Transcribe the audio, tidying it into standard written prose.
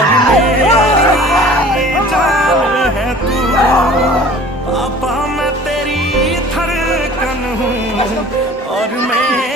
और मेरी जान है तू। पापा मैं तेरी धड़कन हूँ और मैं